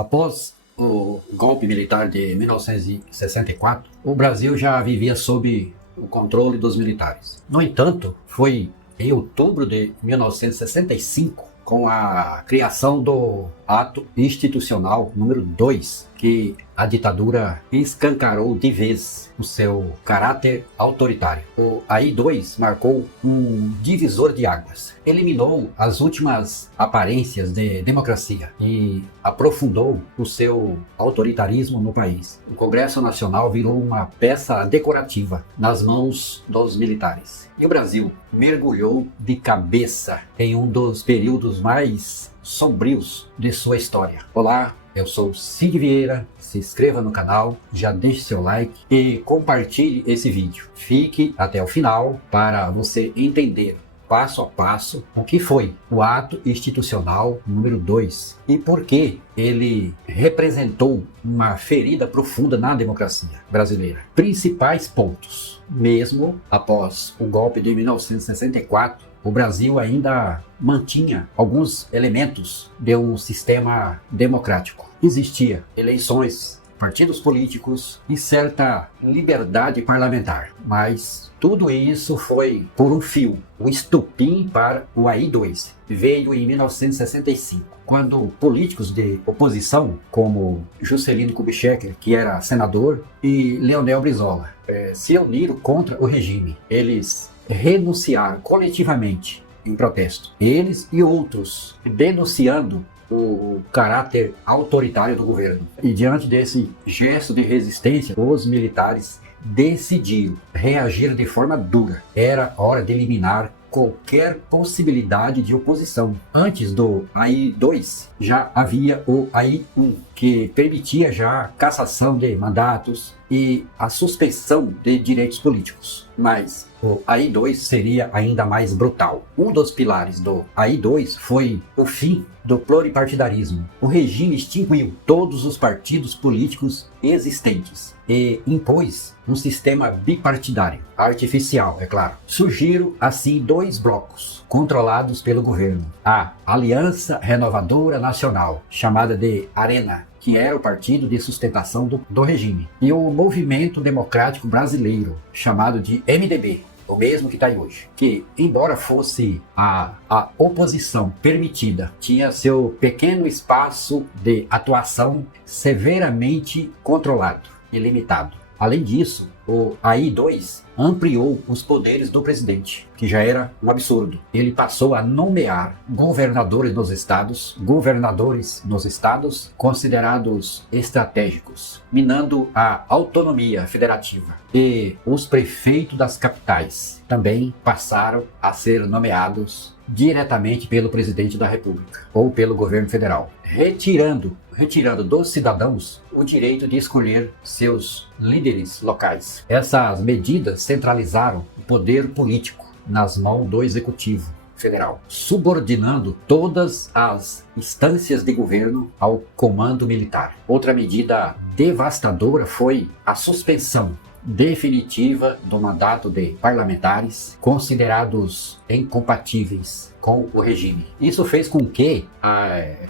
Após o golpe militar de 1964, o Brasil já vivia sob o controle dos militares. No entanto, foi em outubro de 1965, com a criação do Ato Institucional número 2, que a ditadura escancarou de vez o seu caráter autoritário. O AI-2 marcou um divisor de águas, eliminou as últimas aparências de democracia e aprofundou o seu autoritarismo no país. O Congresso Nacional virou uma peça decorativa nas mãos dos militares. E o Brasil mergulhou de cabeça em um dos períodos mais sombrios de sua história. Olá, eu sou Cid Vieira, se inscreva no canal, já deixe seu like e compartilhe esse vídeo. Fique até o final para você entender passo a passo o que foi o Ato Institucional número 2 e por que ele representou uma ferida profunda na democracia brasileira. Principais pontos. Mesmo após o golpe de 1964, o Brasil ainda mantinha alguns elementos de um sistema democrático. Existia eleições, partidos políticos e certa liberdade parlamentar. Mas tudo isso foi por um fio. O estopim para o AI-2 veio em 1965, quando políticos de oposição, como Juscelino Kubitschek, que era senador, e Leonel Brizola, se uniram contra o regime. Eles renunciaram coletivamente em protesto. Eles e outros denunciando o caráter autoritário do governo. E diante desse gesto de resistência, os militares decidiram reagir de forma dura. Era hora de eliminar qualquer possibilidade de oposição. Antes do AI-2, já havia o AI-1, que permitia já a cassação de mandatos e a suspensão de direitos políticos. Mas o AI-2 seria ainda mais brutal. Um dos pilares do AI-2 foi o fim do pluripartidarismo. O regime extinguiu todos os partidos políticos existentes e impôs um sistema bipartidário, artificial, é claro. Surgiram assim dois blocos controlados pelo governo: a Aliança Renovadora Nacional, chamada de Arena, que era o partido de sustentação do regime, e o Movimento Democrático Brasileiro, chamado de MDB, o mesmo que está aí hoje, que, embora fosse a oposição permitida, tinha seu pequeno espaço de atuação severamente controlado e limitado. Além disso, o AI-2 ampliou os poderes do presidente, que já era um absurdo. Ele passou a nomear governadores nos estados considerados estratégicos, minando a autonomia federativa. E os prefeitos das capitais também passaram a ser nomeados diretamente pelo presidente da República ou pelo governo federal, retirando dos cidadãos o direito de escolher seus líderes locais. Essas medidas centralizaram o poder político nas mãos do executivo federal, subordinando todas as instâncias de governo ao comando militar. Outra medida devastadora foi a suspensão definitiva do mandato de parlamentares considerados incompatíveis com o regime. Isso fez com que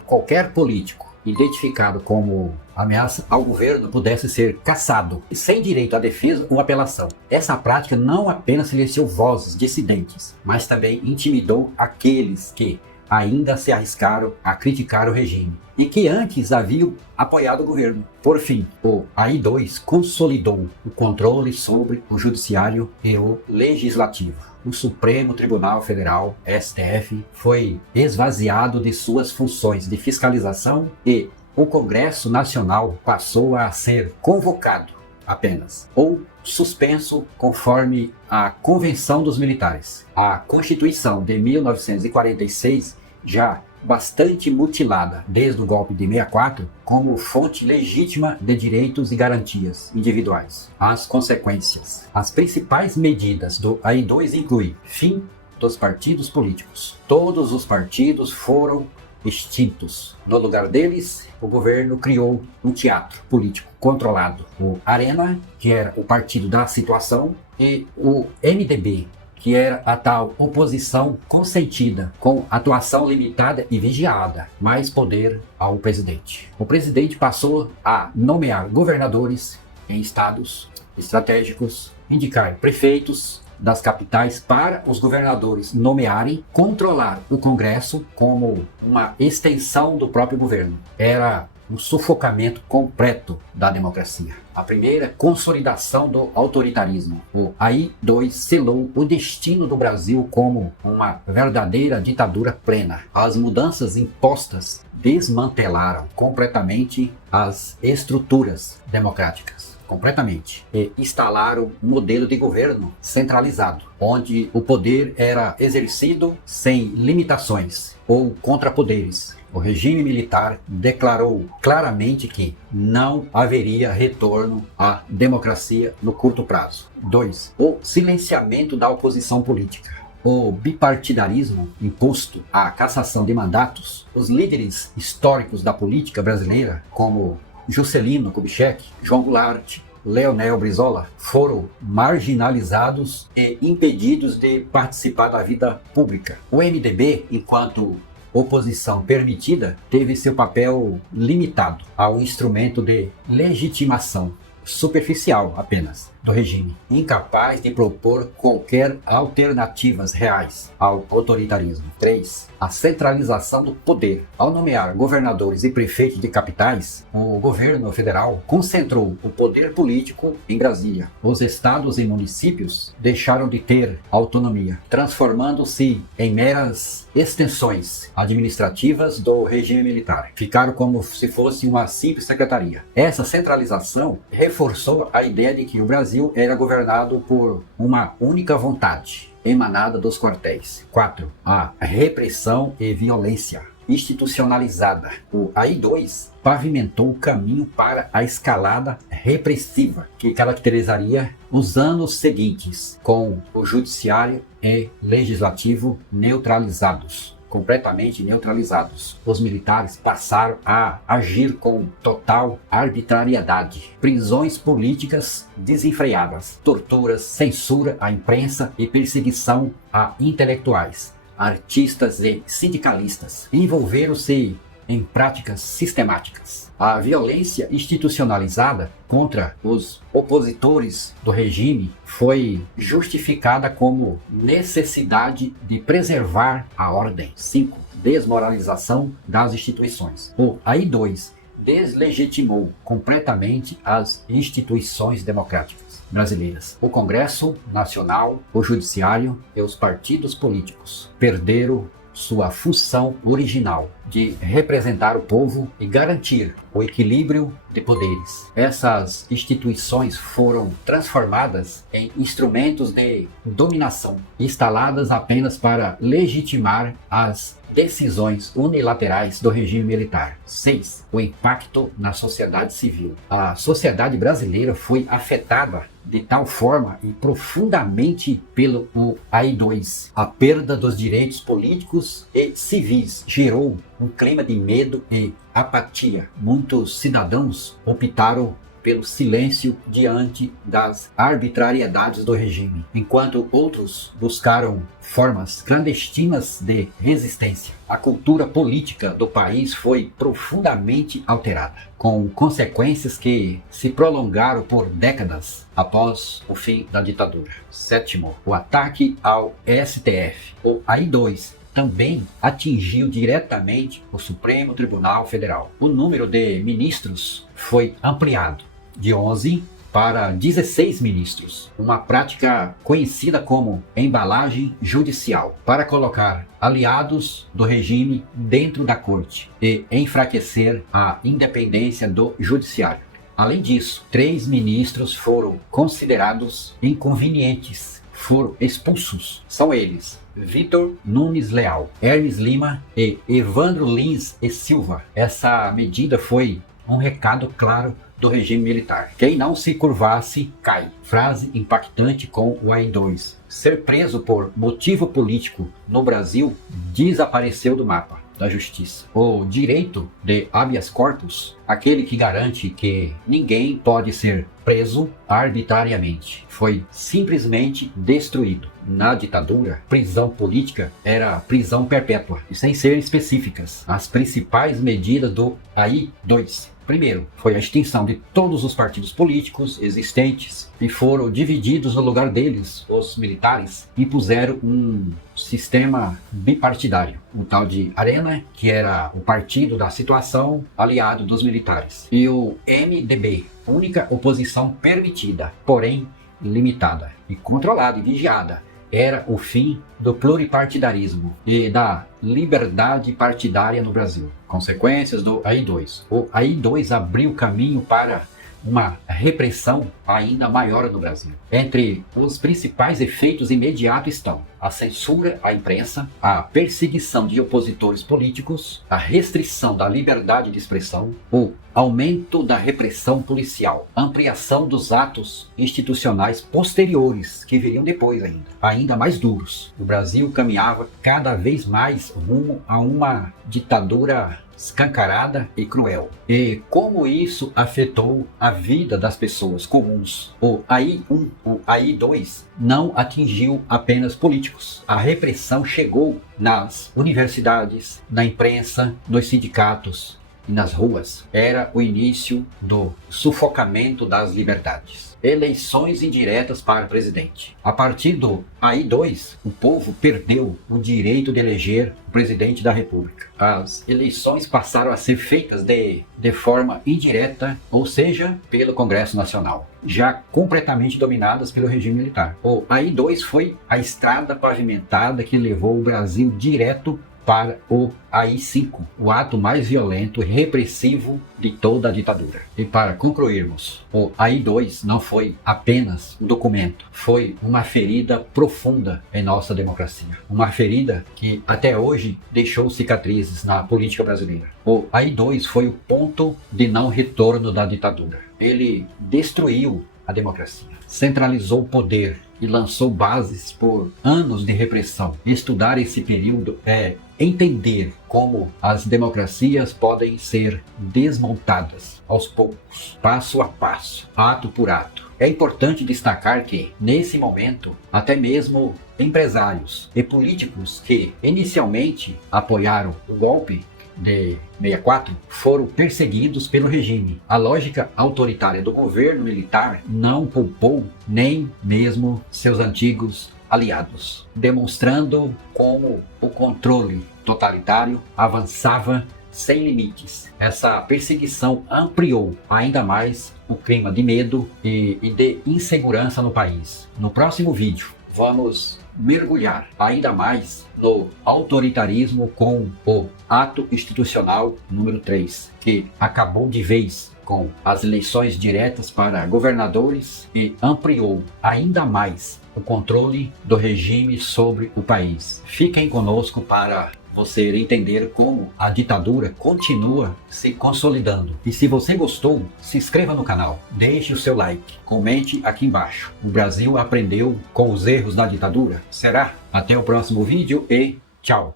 qualquer político identificado como ameaça ao governo pudesse ser cassado, sem direito à defesa ou apelação. Essa prática não apenas silenciou vozes dissidentes, mas também intimidou aqueles que ainda se arriscaram a criticar o regime e que antes haviam apoiado o governo. Por fim, o AI-2 consolidou o controle sobre o judiciário e o legislativo. O Supremo Tribunal Federal, STF, foi esvaziado de suas funções de fiscalização e o Congresso Nacional passou a ser convocado apenas, ou suspenso conforme a Convenção dos Militares. A Constituição de 1946, já bastante mutilada desde o golpe de 64, como fonte legítima de direitos e garantias individuais. As consequências. As principais medidas do AI-2 incluem fim dos partidos políticos. Todos os partidos foram extintos. No lugar deles, o governo criou um teatro político controlado. O Arena, que era o partido da situação, e o MDB, que era a tal oposição consentida, com atuação limitada e vigiada, mais poder ao presidente. O presidente passou a nomear governadores em estados estratégicos, indicar prefeitos das capitais para os governadores nomearem, controlar o Congresso como uma extensão do próprio governo. Era um sufocamento completo da democracia. A primeira consolidação do autoritarismo. O AI-2 selou o destino do Brasil como uma verdadeira ditadura plena. As mudanças impostas desmantelaram completamente as estruturas democráticas. Completamente. E instalaram um modelo de governo centralizado, onde o poder era exercido sem limitações ou contrapoderes. O regime militar declarou claramente que não haveria retorno à democracia no curto prazo. 2. O silenciamento da oposição política. O bipartidarismo imposto, a cassação de mandatos, os líderes históricos da política brasileira, como Juscelino Kubitschek, João Goulart, Leonel Brizola, foram marginalizados e impedidos de participar da vida pública. O MDB, enquanto oposição permitida, teve seu papel limitado ao instrumento de legitimação superficial apenas do regime, incapaz de propor qualquer alternativas reais ao autoritarismo. 3. A centralização do poder. Ao nomear governadores e prefeitos de capitais, o governo federal concentrou o poder político em Brasília. Os estados e municípios deixaram de ter autonomia, transformando-se em meras extensões administrativas do regime militar. Ficaram como se fosse uma simples secretaria. Essa centralização reforçou a ideia de que o Brasil era governado por uma única vontade, emanada dos quartéis. 4. A repressão e violência institucionalizada. O AI-2 pavimentou o caminho para a escalada repressiva, que caracterizaria os anos seguintes, com o judiciário e legislativo neutralizados. Completamente neutralizados. Os militares passaram a agir com total arbitrariedade. Prisões políticas desenfreadas, torturas, censura à imprensa e perseguição a intelectuais, artistas e sindicalistas. Envolveram-se em práticas sistemáticas. A violência institucionalizada contra os opositores do regime foi justificada como necessidade de preservar a ordem. 5. Desmoralização das instituições. O AI-2 deslegitimou completamente as instituições democráticas brasileiras. O Congresso Nacional, o Judiciário e os partidos políticos perderam sua função original de representar o povo e garantir o equilíbrio de poderes. Essas instituições foram transformadas em instrumentos de dominação, instaladas apenas para legitimar as decisões unilaterais do regime militar. 6. O impacto na sociedade civil. A sociedade brasileira foi afetada de tal forma e profundamente pelo AI-2. A perda dos direitos políticos e civis gerou um clima de medo e apatia. Muitos cidadãos optaram pelo silêncio diante das arbitrariedades do regime, enquanto outros buscaram formas clandestinas de resistência. A cultura política do país foi profundamente alterada, com consequências que se prolongaram por décadas após o fim da ditadura. 7. O ataque ao STF. O AI-2 também atingiu diretamente o Supremo Tribunal Federal. O número de ministros foi ampliado de 11 para 16 ministros, uma prática conhecida como embalagem judicial, para colocar aliados do regime dentro da corte e enfraquecer a independência do judiciário. Além disso, 3 ministros foram considerados inconvenientes, foram expulsos. São eles: Vitor Nunes Leal, Hermes Lima e Evandro Lins e Silva. Essa medida foi um recado claro do regime militar. Quem não se curvasse, cai. Frase impactante com o AI-2. Ser preso por motivo político no Brasil desapareceu do mapa. da justiça. O direito de habeas corpus, aquele que garante que ninguém pode ser preso arbitrariamente, foi simplesmente destruído. Na ditadura, prisão política era prisão perpétua, e sem ser específicas. As principais medidas do AI-2. Primeiro, foi a extinção de todos os partidos políticos existentes e foram divididos no lugar deles, os militares, impuseram um sistema bipartidário, o tal de Arena, que era o partido da situação aliado dos militares, e o MDB, única oposição permitida, porém limitada e controlada e vigiada. Era o fim do pluripartidarismo e da liberdade partidária no Brasil. Consequências do AI-2. O AI-2 abriu caminho para uma repressão ainda maior no Brasil. Entre os principais efeitos imediatos estão a censura à imprensa, a perseguição de opositores políticos, a restrição da liberdade de expressão, o aumento da repressão policial, ampliação dos atos institucionais posteriores, que viriam depois ainda mais duros. O Brasil caminhava cada vez mais rumo a uma ditadura escancarada e cruel. E como isso afetou a vida das pessoas comuns? O AI-1, o AI-2 não atingiu apenas políticos. A repressão chegou nas universidades, na imprensa, nos sindicatos e nas ruas. Era o início do sufocamento das liberdades. Eleições indiretas para presidente. A partir do AI-2, o povo perdeu o direito de eleger o presidente da República. As eleições passaram a ser feitas de forma indireta, ou seja, pelo Congresso Nacional, já completamente dominadas pelo regime militar. O AI-2 foi a estrada pavimentada que levou o Brasil direto para o AI-5, o ato mais violento e repressivo de toda a ditadura. E para concluirmos, o AI-2 não foi apenas um documento, foi uma ferida profunda em nossa democracia. Uma ferida que até hoje deixou cicatrizes na política brasileira. O AI-2 foi o ponto de não retorno da ditadura. Ele destruiu a democracia, centralizou o poder e lançou bases por anos de repressão. Estudar esse período é entender como as democracias podem ser desmontadas aos poucos, passo a passo, ato por ato. É importante destacar que, nesse momento, até mesmo empresários e políticos que inicialmente apoiaram o golpe de 64 foram perseguidos pelo regime. A lógica autoritária do governo militar não poupou nem mesmo seus antigos aliados, demonstrando como o controle totalitário avançava sem limites. Essa perseguição ampliou ainda mais o clima de medo e de insegurança no país. No próximo vídeo, vamos mergulhar ainda mais no autoritarismo com o ato institucional número 3, que acabou de vez com as eleições diretas para governadores e ampliou ainda mais o controle do regime sobre o país. Fiquem conosco para você entender como a ditadura continua se consolidando. E se você gostou, se inscreva no canal, deixe o seu like, comente aqui embaixo. O Brasil aprendeu com os erros da ditadura? Será? Até o próximo vídeo e tchau!